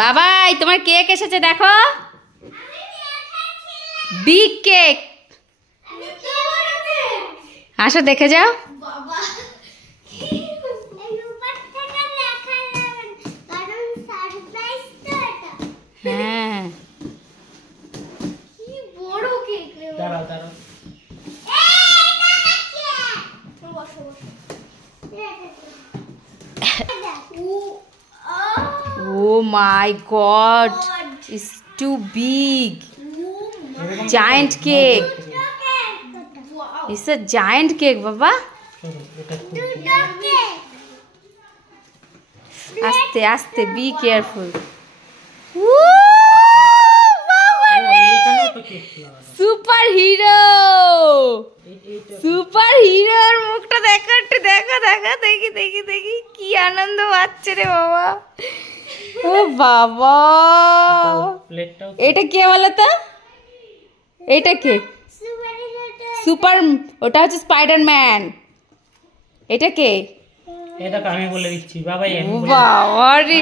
বাবাই তোমার কেক এসেছে দেখো, বিগ কেক। আসো দেখে যাও। হ্যাঁ Oh my God, it's too big. Giant cake. It's a giant cake, Baba. Aste, aste, be careful. Super hero, super হিরোর মুখটা দেখো একটু, দেখো দেখো, দেখি দেখি দেখি কি আনন্দ পাচ্ছে রে বাবা। ও বাবা, এটা কে বলো তো? এটা কে? সুপার, ওটা হচ্ছে স্পাইডারম্যান। এটা কে? এটা আমি বলে দিচ্ছি বাবাই। বাবা রে,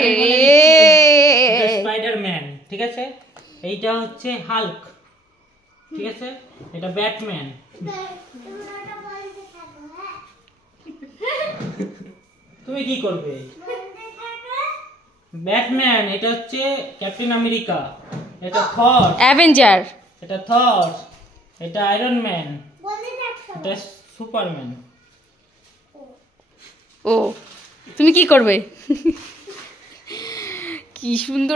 স্পাইডারম্যান, ঠিক আছে। এইটা হচ্ছে হাল্ক, ঠিক আছে। এটা ব্যাটম্যান। তুমি কি করবে? ব্যাটম্যান, এটা হচ্ছে ক্যাপ্টেন আমেরিকা, এটা থর অ্যাভেঞ্জার, এটা থর, এটা আয়রন ম্যান, এটা সুপারম্যান। ও তুমি কি করবে? কি সুন্দর